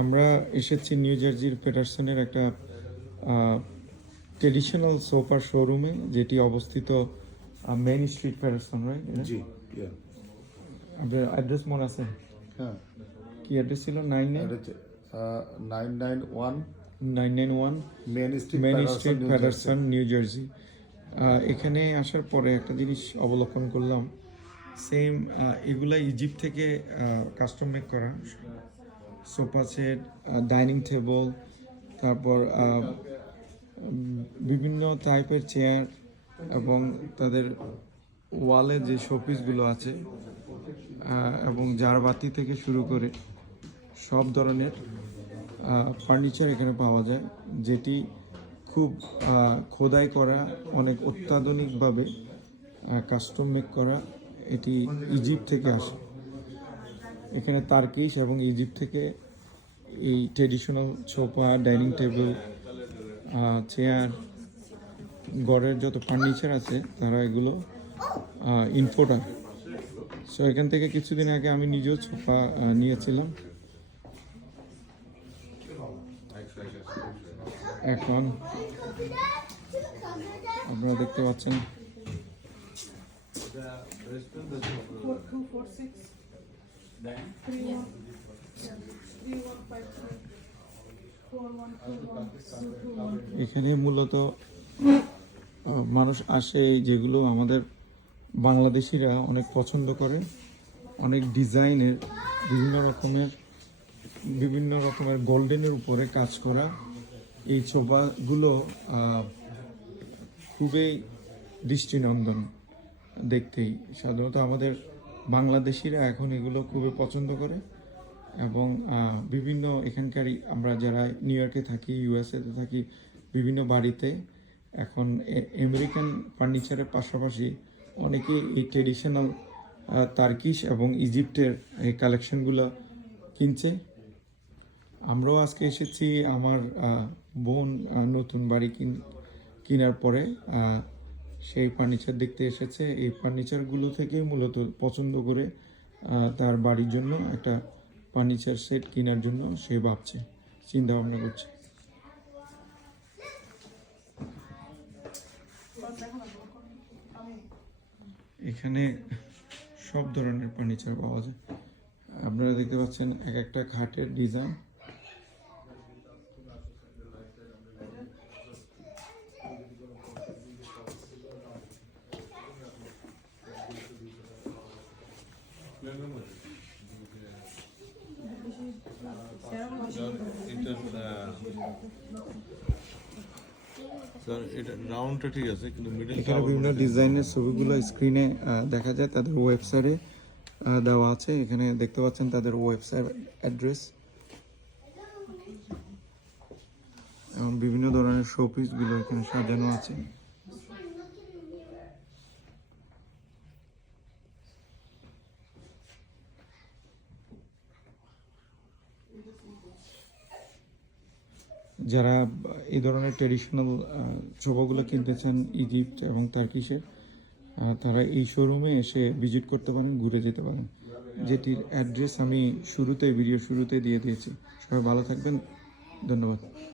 আমরা এসেছি নিউ জার্জির পেটারসনের একটা ট্রেডিশনাল সোফার শোরুমে যেটি অবস্থিত মেইন স্ট্রিট পেটারসন রাইট জি আপনার অ্যাড্রেস মনে আছে? হ্যাঁ। কি অ্যাড্রেস ছিল? নাইন হচ্ছে nine nine one nine nine one main street main street Paterson New Jersey এখানে আসার পরে একটা জিনিস অবলোকন করলাম। সেম এগুলা ইজিপ্ট থেকে কাস্টম মেক করা। সোফা সেট ডাইনিং টেবল, তারপর বিভিন্ন টাইপের চেয়ার এবং তাদের ওয়ালে যে শোপিসগুলো আছে এবং জারবাতি থেকে শুরু করে সব ধরনের ফার্নিচার এখানে পাওয়া যায়, যেটি খুব খোদাই করা, অনেক অত্যাধুনিকভাবে কাস্টম মেক করা, এটি ইজিপ্ট থেকে আসে। এখানে তার্কিশ এবং ইজিপ্ট থেকে এই traditional sofa dining table chair ঘরের যত ফার্নিচার আছে, তারা এগুলো ইনফোটার সো এখান থেকে কিছুদিন আগে আমি নিজেও সোফা নিয়েছিলাম। এখন আপনারা দেখতে পাচ্ছেন। এখানে মূলত মানুষ আসে যেগুলো আমাদের বাংলাদেশিরা অনেক পছন্দ করে। অনেক ডিজাইনের, বিভিন্ন রকমের বিভিন্ন রকমের গোল্ডেনের উপরে কাজ করা। এই ছোপাগুলো খুবই দৃষ্টিনন্দন দেখতেই। সাধারণত আমাদের বাংলাদেশিরা এখন এগুলো খুবই পছন্দ করে এবং বিভিন্ন এখানকারই আমরা যারা নিউ ইয়র্কে থাকি ইউএসএতে থাকি, বিভিন্ন বাড়িতে এখন আমেরিকান ফার্নিচারের পাশাপাশি অনেকেই এই ট্রেডিশনাল তার্কিশ এবং ইজিপ্টের এই কালেকশনগুলো কিনছে। আমরাও আজকে এসেছি আমার বোন নতুন বাড়ি কিন- কেনার পরে সেই ফার্নিচার দেখতে এসেছে। এই ফার্নিচারগুলো থেকে মূলত পছন্দ করে তার বাড়ির জন্য একটা ফার্নিচার সেট কেনার জন্য সে ভাবছে চিন্তা ভাবনা করছে। এখানে সব ধরনের ফার্নিচার পাওয়া যায়। আপনারা দেখতে পাচ্ছেন এক একটা খাটের ডিজাইন স্যার এটা রাউন্ডটা ঠিক আছে কিন্তু মিডল এখানে বিভিন্ন ডিজাইনের ছবিগুলো স্ক্রিনে দেখা যায়। তাদের ওয়েবসাইটে দেওয়া আছে। এখানে দেখতে পাচ্ছেন তাদের ওয়েবসাইট অ্যাড্রেস এবং বিভিন্ন ধরনের শোপিসগুলো এখানে সাজানো আছে। যারা এই ধরনের ট্রেডিশনাল শোভাগুলো কিনতে চান ইজিপ্ট এবং তার্কিশের তারা এই শোরুমে এসে ভিজিট করতে পারেন, ঘুরে যেতে পারেন। যেটির অ্যাড্রেস আমি শুরুতে ভিডিও শুরুতে দিয়ে দিয়েছি। সবাই ভালো থাকবেন। ধন্যবাদ।